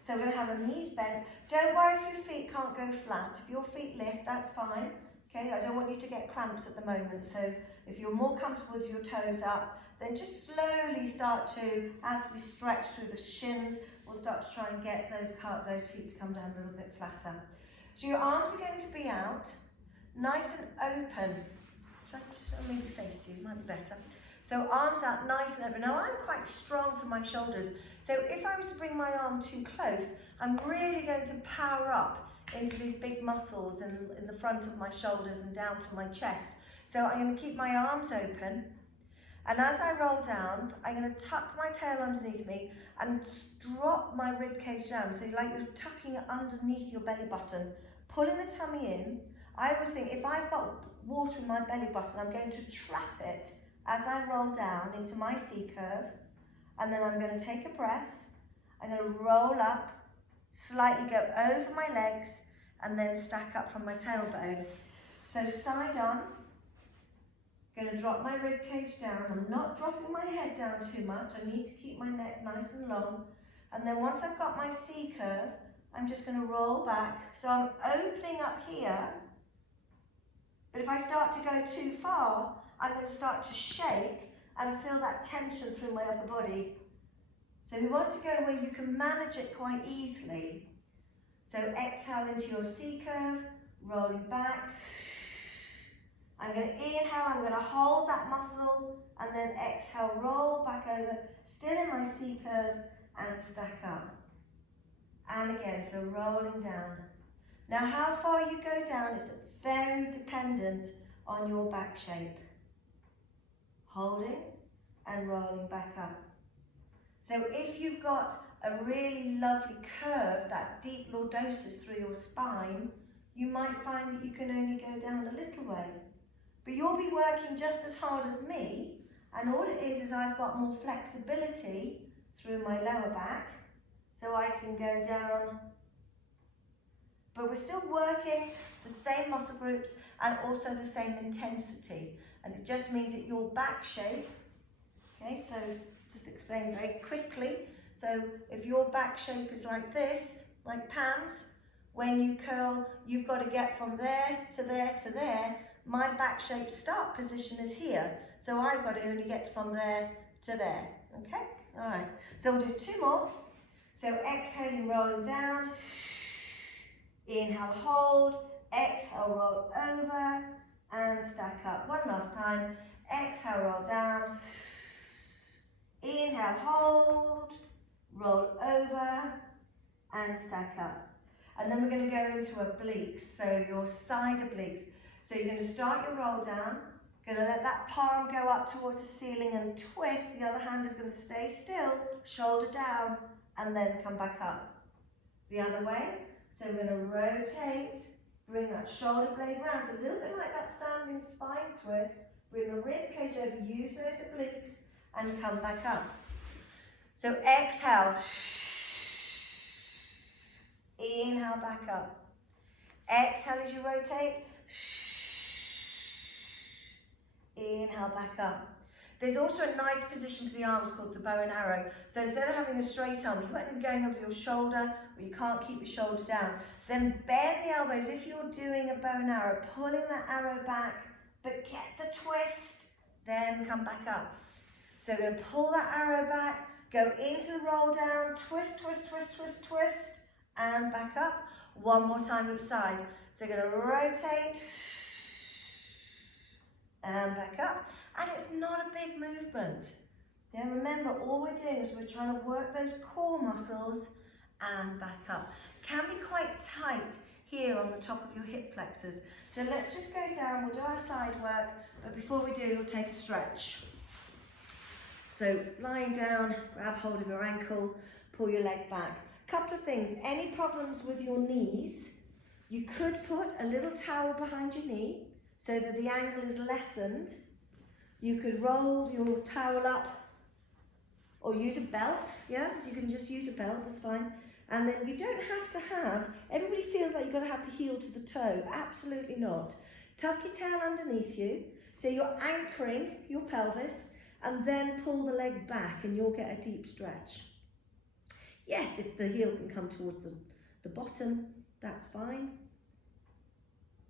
So we're going to have the knees bent. Don't worry if your feet can't go flat. If your feet lift, that's fine, okay? I don't want you to get cramps at the moment. So if you're more comfortable with your toes up, then just slowly start to, as we stretch through the shins, we'll start to try and get those feet to come down a little bit flatter. So your arms are going to be out, nice and open. Should I maybe face you? Might be better. So arms out nice and open. Now I'm quite strong for my shoulders, so if I was to bring my arm too close, I'm really going to power up into these big muscles in the front of my shoulders and down through my chest. So I'm going to keep my arms open, and as I roll down, I'm going to tuck my tail underneath me and drop my rib cage down. So like you're tucking it underneath your belly button, pulling the tummy in. I always think if I've got water in my belly button, I'm going to trap it as I roll down into my C curve, and then I'm going to take a breath. I'm going to roll up, slightly go over my legs, and then stack up from my tailbone. So side on, going to drop my rib cage down. I'm not dropping my head down too much. I need to keep my neck nice and long. And then once I've got my C curve, I'm just going to roll back. So I'm opening up here, but if I start to go too far, I'm going to start to shake and feel that tension through my upper body. So we want to go where you can manage it quite easily. So exhale into your C curve, rolling back. I'm going to inhale, I'm going to hold that muscle, and then exhale, roll back over, still in my C curve, and stack up. And again, so rolling down. Now how far you go down is very dependent on your back shape. Holding and rolling back up. So if you've got a really lovely curve, that deep lordosis through your spine, you might find that you can only go down a little way. But you'll be working just as hard as me, and all it is I've got more flexibility through my lower back, so I can go down. But we're still working the same muscle groups and also the same intensity. And it just means that your back shape, okay, so just explain very quickly. So if your back shape is like this, like Pam's, when you curl, you've got to get from there to there to there. My back shape start position is here. So I've got to only get from there to there, okay? All right, so we'll do 2 more. So exhaling, rolling down. Inhale, hold. Exhale, roll over and stack up. One last time. Exhale, roll down. Inhale, hold. Roll over and stack up. And then we're going to go into obliques, so your side obliques. So you're going to start your roll down. Going to let that palm go up towards the ceiling and twist. The other hand is going to stay still, shoulder down, and then come back up. The other way. So we're going to rotate, bring that shoulder blade round. It's a little bit like that standing spine twist. Bring the rib cage over, use those obliques, and come back up. So exhale. Inhale, back up. Exhale as you rotate. Inhale, back up. There's also a nice position for the arms called the bow and arrow. So instead of having a straight arm, you want them going over your shoulder, or you can't keep your shoulder down. Then bend the elbows if you're doing a bow and arrow, pulling that arrow back, but get the twist, then come back up. So we're going to pull that arrow back, go into the roll down, twist, twist, twist, twist, twist, and back up. One more time each side. So we're going to rotate, and back up. And it's not a big movement. Yeah, remember, all we're doing is we're trying to work those core muscles and back up. Can be quite tight here on the top of your hip flexors. So let's just go down, we'll do our side work, but before we do, we'll take a stretch. So lying down, grab hold of your ankle, pull your leg back. Couple of things, any problems with your knees, you could put a little towel behind your knee so that the angle is lessened. You could roll your towel up or use a belt, yeah? You can just use a belt, that's fine. And then you don't have to have, everybody feels like you've got to have the heel to the toe. Absolutely not. Tuck your tail underneath you, so you're anchoring your pelvis, and then pull the leg back and you'll get a deep stretch. Yes, if the heel can come towards the bottom, that's fine.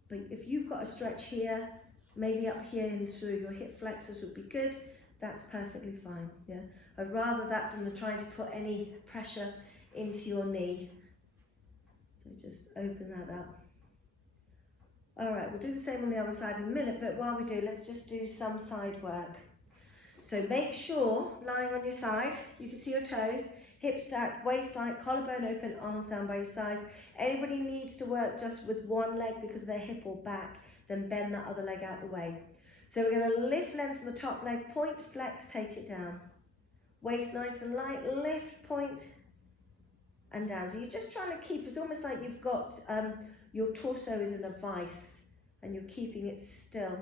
But if you've got a stretch here, maybe up here and through your hip flexors would be good, that's perfectly fine, yeah. I'd rather that than trying to put any pressure into your knee. So just open that up. All right, we'll do the same on the other side in a minute, but while we do, let's just do some side work. So make sure, lying on your side, you can see your toes, hips stacked, waist light, collarbone open, arms down by your sides. Anybody needs to work just with one leg because of their hip or back, then bend that other leg out the way. So we're going to lift, lengthen the top leg, point, flex, take it down. Waist nice and light, lift, point, and down. So you're just trying to keep, it's almost like you've got, your torso is in a vice and you're keeping it still.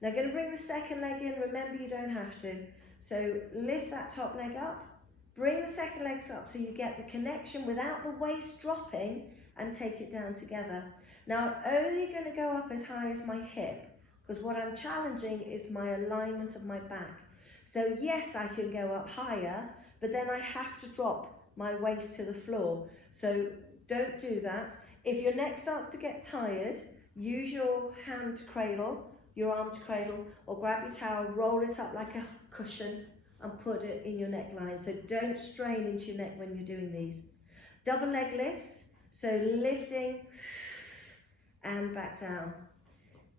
Now going to bring the second leg in, remember you don't have to. So lift that top leg up, bring the second leg up so you get the connection without the waist dropping, and take it down together. Now I'm only going to go up as high as my hip, because what I'm challenging is my alignment of my back. So yes, I can go up higher, but then I have to drop my waist to the floor. So don't do that. If your neck starts to get tired, use your hand to cradle, your arm to cradle, or grab your towel, roll it up like a cushion and put it in your neckline. So don't strain into your neck when you're doing these. Double leg lifts, so lifting and back down.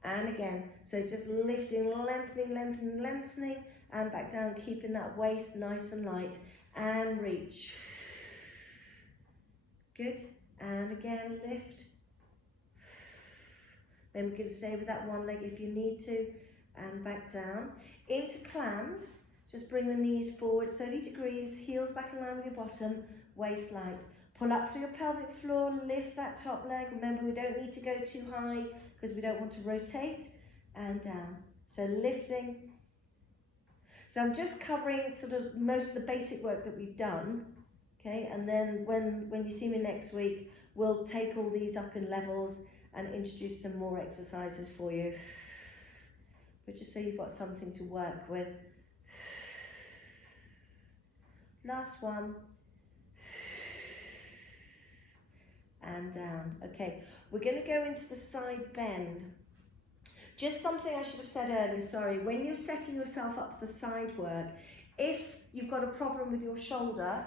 And again, so just lifting, lengthening, lengthening, lengthening, and back down, keeping that waist nice and light, and reach. Good, and again, lift. Then we can stay with that one leg if you need to, and back down. Into clams, just bring the knees forward 30 degrees, heels back in line with your bottom, waist light. Pull up through your pelvic floor, lift that top leg. Remember, we don't need to go too high because we don't want to rotate, and down. So lifting. So I'm just covering sort of most of the basic work that we've done, okay? And then when you see me next week, we'll take all these up in levels and introduce some more exercises for you. but just so you've got something to work with. Last one. And down. Okay, we're going to go into the side bend. Just something I should have said earlier, sorry. When you're setting yourself up for the side work, if you've got a problem with your shoulder,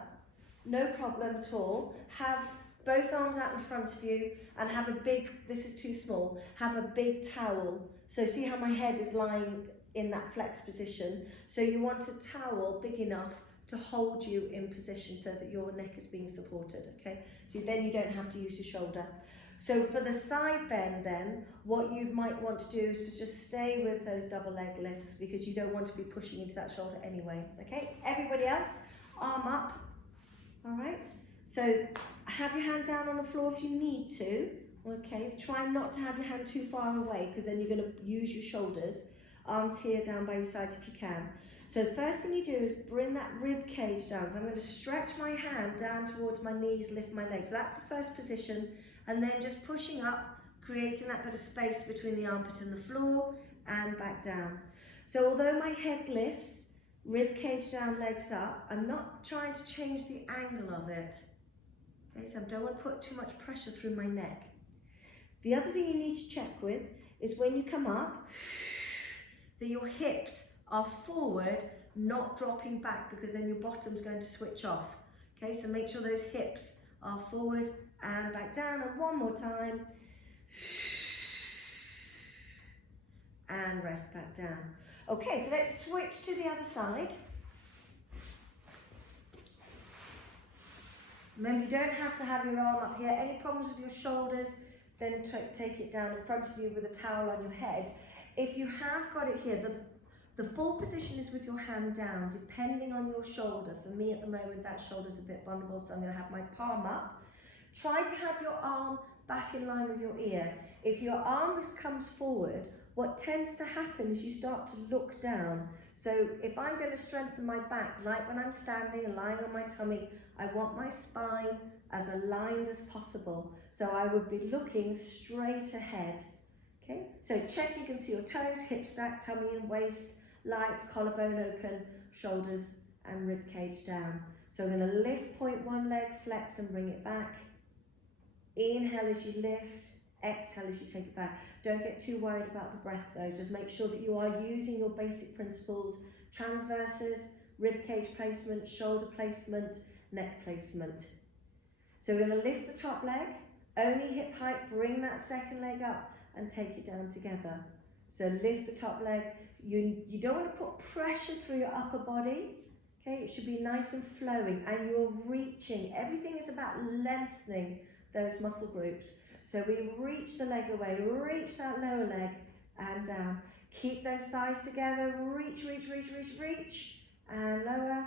no problem at all. Have both arms out in front of you and have a big, this is too small, have a big towel. So see how my head is lying in that flex position? So you want a towel big enough to hold you in position so that your neck is being supported, okay? So then you don't have to use your shoulder. So for the side bend then, what you might want to do is to just stay with those double leg lifts because you don't want to be pushing into that shoulder anyway, okay? Everybody else, arm up, all right? So have your hand down on the floor if you need to, okay? Try not to have your hand too far away because then you're going to use your shoulders. Arms here down by your sides if you can. So the first thing you do is bring that rib cage down. So I'm going to stretch my hand down towards my knees, lift my legs. So that's the first position. And then just pushing up, creating that bit of space between the armpit and the floor and back down. So although my head lifts, rib cage down, legs up, I'm not trying to change the angle of it. Okay, so I don't want to put too much pressure through my neck. The other thing you need to check with is when you come up, that your hips are forward, not dropping back because then your bottom's going to switch off. Okay, so make sure those hips are forward and back down, and one more time. And rest back down. Okay, so let's switch to the other side. Remember, you don't have to have your arm up here. Any problems with your shoulders, then take it down in front of you with a towel on your head. If you have got it here, the full position is with your hand down, depending on your shoulder. For me at the moment, that shoulder's a bit vulnerable, so I'm going to have my palm up. Try to have your arm back in line with your ear. If your arm comes forward, what tends to happen is you start to look down. So if I'm going to strengthen my back, like when I'm standing and lying on my tummy, I want my spine as aligned as possible. So I would be looking straight ahead. Okay, so check you can see your toes, hip stack, tummy and waist, light, collarbone open, shoulders and rib cage down. So we're going to lift, point one leg, flex and bring it back. Inhale as you lift, exhale as you take it back. Don't get too worried about the breath though, just make sure that you are using your basic principles, transverses, rib cage placement, shoulder placement, neck placement. So we're going to lift the top leg, only hip height, bring that second leg up and take it down together. So lift the top leg. You don't want to put pressure through your upper body. Okay, it should be nice and flowing and you're reaching. Everything is about lengthening those muscle groups. So we reach the leg away, reach that lower leg and down. Keep those thighs together, reach, reach, reach, reach, reach and lower.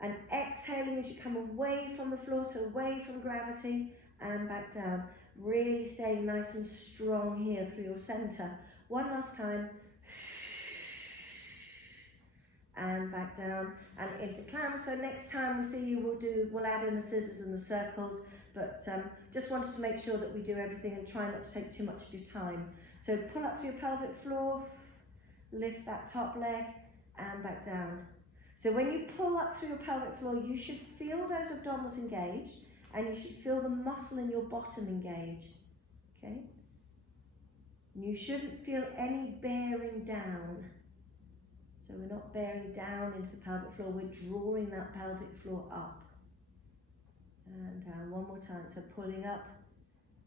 And exhaling as you come away from the floor, so away from gravity and back down. Really staying nice and strong here through your center. One last time. And back down and into clam. So next time we see you, we'll add in the scissors and the circles, but just wanted to make sure that we do everything and try not to take too much of your time. So pull up through your pelvic floor, lift that top leg and back down. So when you pull up through your pelvic floor, you should feel those abdominals engaged and you should feel the muscle in your bottom engaged, okay? You shouldn't feel any bearing down. So we're not bearing down into the pelvic floor, we're drawing that pelvic floor up. And down one more time, so pulling up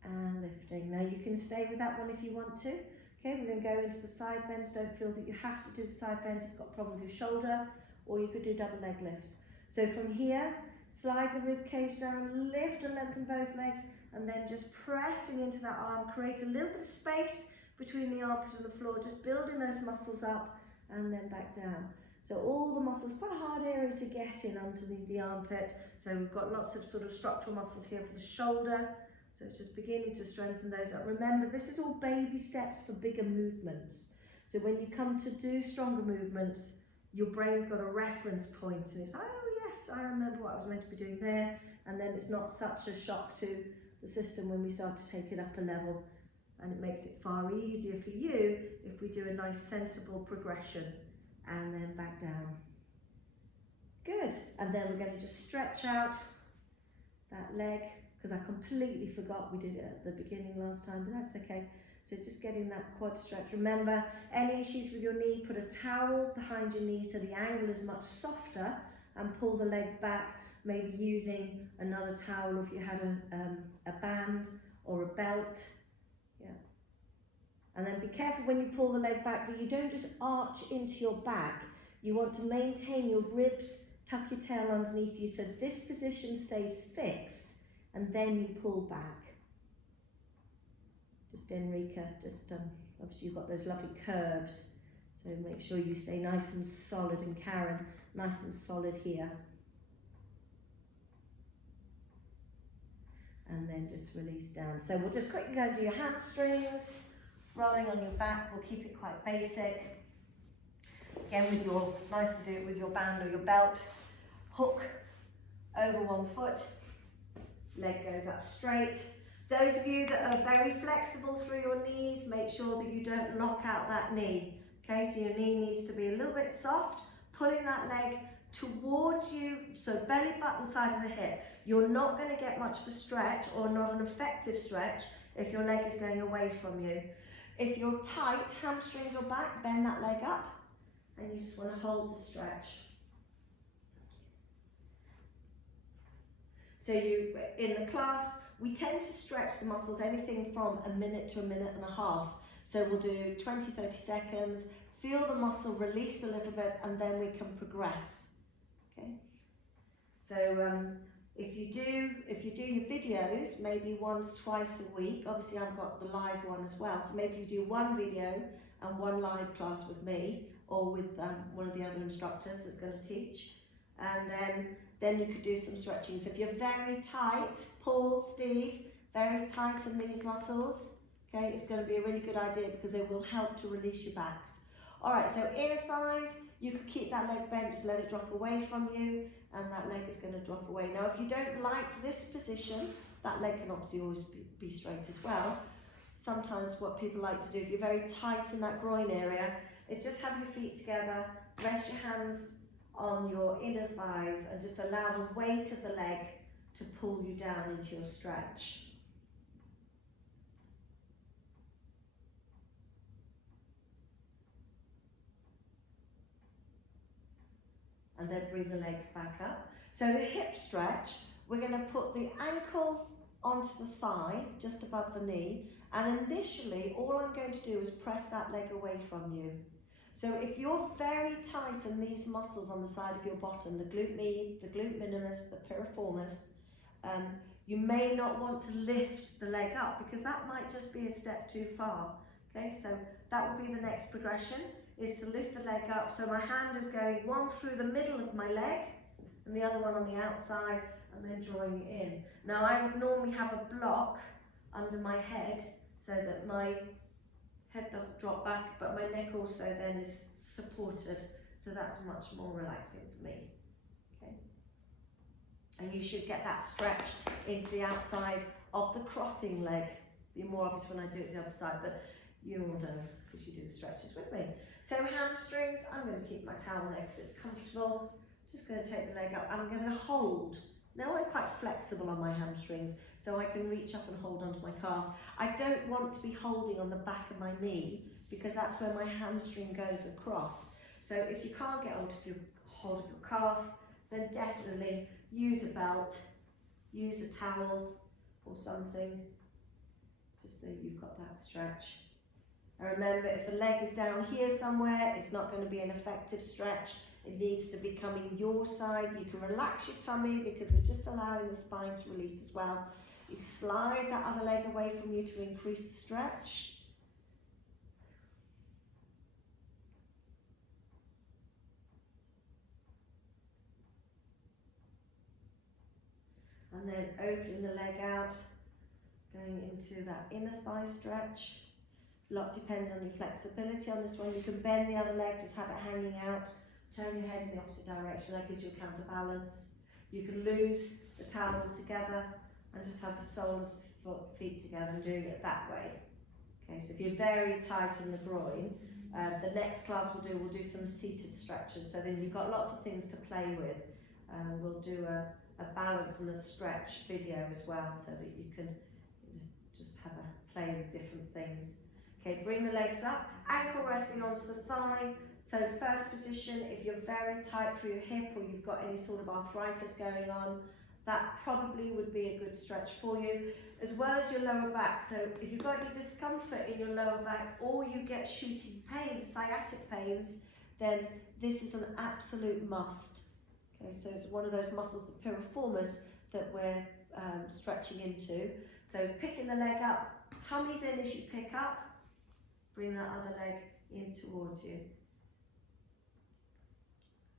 and lifting. Now you can stay with that one if you want to. Okay, we're going to go into the side bends. Don't feel that you have to do the side bends if you've got a problem with your shoulder, or you could do double leg lifts. So from here, slide the rib cage down, lift and lengthen both legs, and then just pressing into that arm, create a little bit of space between the armpit and the floor, just building those muscles up and then back down. So all the muscles, quite a hard area to get in underneath the armpit. So we've got lots of sort of structural muscles here for the shoulder. So just beginning to strengthen those up. Remember, this is all baby steps for bigger movements. So when you come to do stronger movements, your brain's got a reference point and it's, oh yes, I remember what I was meant to be doing there. And then it's not such a shock to the system when we start to take it up a level. and it makes it far easier for you if we do a nice sensible progression and then back down. Good, and then we're going to just stretch out that leg, because I completely forgot we did it at the beginning last time, but that's okay. So just getting that quad stretch. Remember, any issues with your knee, put a towel behind your knee so the angle is much softer, and pull the leg back, maybe using another towel if you had a band or a belt. Yeah. And then be careful when you pull the leg back that you don't just arch into your back. You want to maintain your ribs, tuck your tail underneath you so this position stays fixed, and then you pull back. Just Enrica, obviously you've got those lovely curves, so make sure you stay nice and solid, and Karen, nice and solid here. And then just release down. So we'll just quickly go and do your hamstrings, rolling on your back. We'll keep it quite basic. Again, it's nice to do it with your band or your belt. Hook over one foot, leg goes up straight. Those of you that are very flexible through your knees, make sure that you don't lock out that knee. Okay, so your knee needs to be a little bit soft, pulling that leg towards you, so belly button side of the hip. You're not going to get much of a stretch, or not an effective stretch, if your leg is going away from you. If you're tight, hamstrings or back, bend that leg up, and you just want to hold the stretch. So in the class, we tend to stretch the muscles anything from a minute to a minute and a half. So we'll do 20-30 seconds, feel the muscle release a little bit, and then we can progress. Okay. So if you do your videos, maybe once, twice a week. Obviously, I've got the live one as well. So maybe you do one video and one live class with me, or with one of the other instructors that's going to teach, and then you could do some stretching. So if you're very tight, Paul, Steve, very tight in these muscles, okay, it's going to be a really good idea because they will help to release your backs. All right, so inner thighs, you could keep that leg bent, just let it drop away from you, and that leg is going to drop away. Now, if you don't like this position, that leg can obviously always be straight as well. Sometimes what people like to do, if you're very tight in that groin area, is just have your feet together, rest your hands on your inner thighs, and just allow the weight of the leg to pull you down into your stretch. And then bring the legs back up. So the hip stretch, we're going to put the ankle onto the thigh, just above the knee, and initially all I'm going to do is press that leg away from you. So if you're very tight in these muscles on the side of your bottom, the glute med, the glute minimus, the piriformis, you may not want to lift the leg up because that might just be a step too far. Okay, so that would be the next progression, is to lift the leg up. So my hand is going one through the middle of my leg and the other one on the outside, and then drawing it in. Now I would normally have a block under my head so that my head doesn't drop back, but my neck also then is supported, so that's much more relaxing for me. Okay, and you should get that stretch into the outside of the crossing leg. Be more obvious when I do it the other side, but you all know because you do the stretches with me. So hamstrings, I'm going to keep my towel there because it's comfortable. Just going to take the leg up. I'm going to hold. Now I'm quite flexible on my hamstrings, so I can reach up and hold onto my calf. I don't want to be holding on the back of my knee because that's where my hamstring goes across. So if you can't get hold of your calf, then definitely use a belt, use a towel or something, just so you've got that stretch. And remember, if the leg is down here somewhere, it's not going to be an effective stretch. It needs to be coming your side. You can relax your tummy because we're just allowing the spine to release as well. You can slide that other leg away from you to increase the stretch. And then opening the leg out, going into that inner thigh stretch. A lot depends on your flexibility on this one. You can bend the other leg, just have it hanging out. Turn your head in the opposite direction, that gives you a counterbalance. You can lose the towel together and just have the sole of the feet together and doing it that way. Okay, so if you're very tight in the groin, the next class we'll do some seated stretches, so then you've got lots of things to play with. We'll do a balance and a stretch video as well, so that you can just have a play with different things. Okay, bring the legs up, ankle resting onto the thigh. So first position, if you're very tight through your hip or you've got any sort of arthritis going on, that probably would be a good stretch for you, as well as your lower back. So if you've got any discomfort in your lower back or you get shooting pains, sciatic pains, then this is an absolute must. Okay, so it's one of those muscles, the piriformis, that we're stretching into. So picking the leg up, tummy's in as you pick up, bring that other leg in towards you.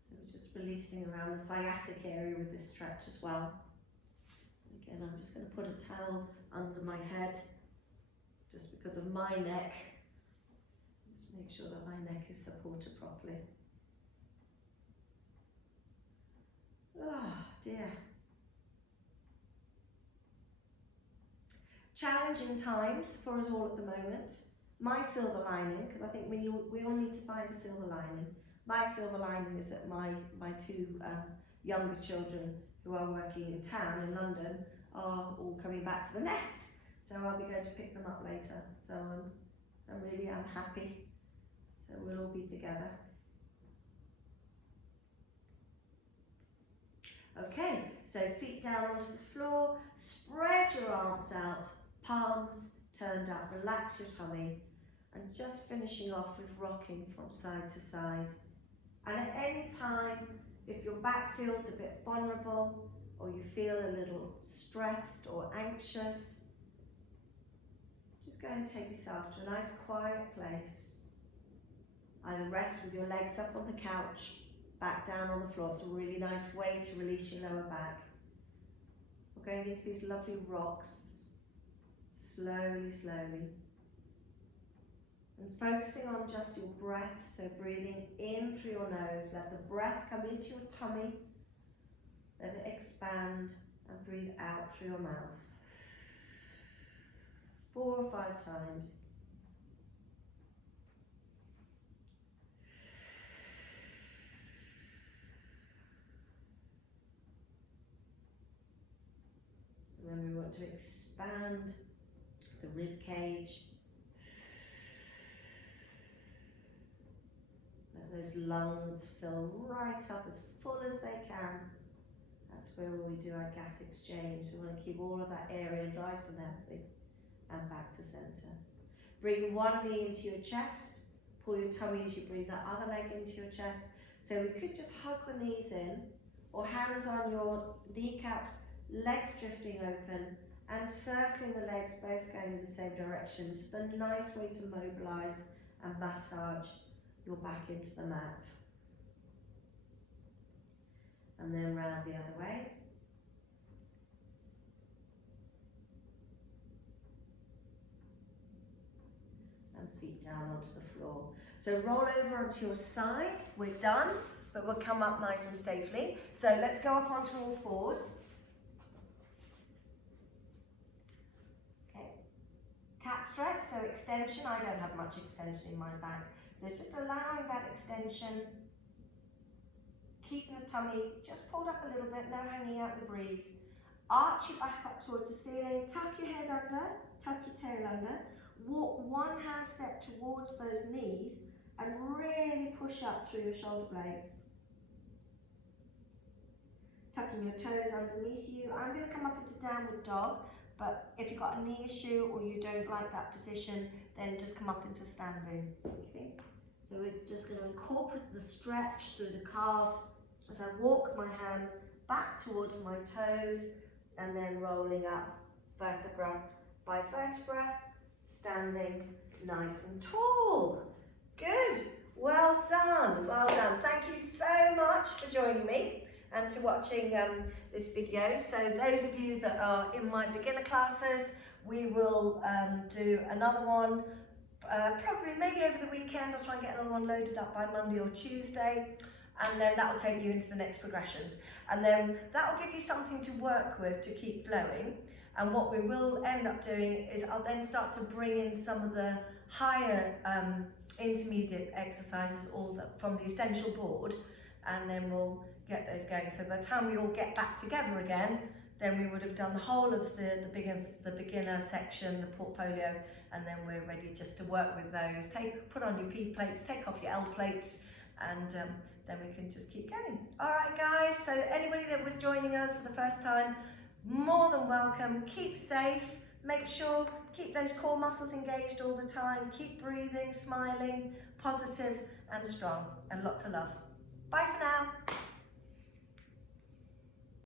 So we're just releasing around the sciatic area with this stretch as well. Again, I'm just going to put a towel under my head, just because of my neck. Just make sure that my neck is supported properly. Oh dear. Challenging times for us all at the moment. My silver lining, because I think we all need to find a silver lining. My silver lining is that my two younger children who are working in town in London are all coming back to the nest. So I'll be going to pick them up later. So I'm happy. So we'll all be together. Okay, so feet down onto the floor, spread your arms out, palms turned up, relax your tummy, and just finishing off with rocking from side to side. And at any time, if your back feels a bit vulnerable, or you feel a little stressed or anxious, just go and take yourself to a nice quiet place. Either rest with your legs up on the couch, back down on the floor. It's a really nice way to release your lower back. We're going into these lovely rocks, slowly, slowly. And focusing on just your breath, so breathing in through your nose, let the breath come into your tummy, let it expand, and breathe out through your mouth. 4 or 5 times. And then we want to expand the rib cage. Let those lungs fill right up as full as they can. That's where we do our gas exchange. So we want to keep all of that area nice and healthy. And back to center. Bring one knee into your chest. Pull your tummy as you bring that other leg into your chest. So we could just hug the knees in, or hands on your kneecaps, legs drifting open, and circling the legs both going in the same direction. Just a nice way to mobilize and massage your back into the mat. And then round the other way. And feet down onto the floor. So roll over onto your side. We're done, but we'll come up nice and safely. So let's go up onto all fours. Okay. Cat stretch, so extension. I don't have much extension in my back. So just allowing that extension, keeping the tummy just pulled up a little bit, no hanging out the breeze. Arch your back up towards the ceiling, tuck your head under, tuck your tail under, walk one hand step towards those knees and really push up through your shoulder blades. Tucking your toes underneath you. I'm going to come up into downward dog, but if you've got a knee issue or you don't like that position, then just come up into standing. Okay. So we're just going to incorporate the stretch through the calves as I walk my hands back towards my toes and then rolling up vertebra by vertebra, standing nice and tall. Good, well done, well done. Thank you so much for joining me and to watching this video. So those of you that are in my beginner classes, we will do another one probably maybe over the weekend. I'll try and get another one loaded up by Monday or Tuesday, and then that will take you into the next progressions, and then that will give you something to work with to keep flowing. And what we will end up doing is I'll then start to bring in some of the higher intermediate exercises from the essential board, and then we'll get those going. So by the time we all get back together again, then we would have done the whole of the beginner section, the portfolio, and then we're ready just to work with those. Put on your P plates, take off your L plates, and then we can just keep going. All right, guys, so anybody that was joining us for the first time, more than welcome. Keep safe, make sure, keep those core muscles engaged all the time, keep breathing, smiling, positive and strong, and lots of love. Bye for now.